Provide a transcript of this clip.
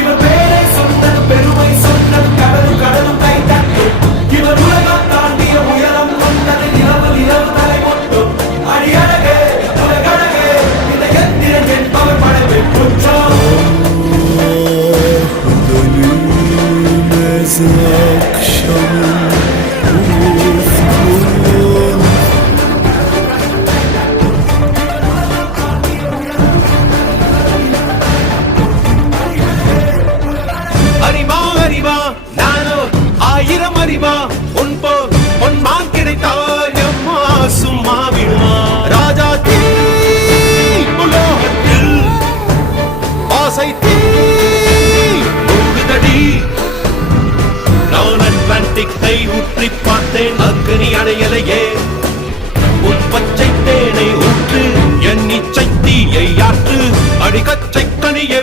இவர் பேரை சொன்னது பெருமை சொன்னது கடலும் கடலும் கை தட்டும் இவர் உலகம் தாண்டிய உயரம் கொண்டது நிலவு நிலவு தலை மட்டும் அடியழகே உலகழகே இந்த எந்திரன் என்பவர் படைப்பை குற்றம் ஆயிரம் அறிவா உன் போர் உன் மான் கிடைத்தால் எம்மா சும்மா விடுமா ராஜா உலோகத்தில் ஆசை தீடி நான் அட்லாண்டிக்கை ஊற்றி பார்த்தேன் அக்னி அடையலையே உன் பச்சை தேனை ஊற்று என் இச்சை தீயை ஆற்று அடிக்கச்சை கனியே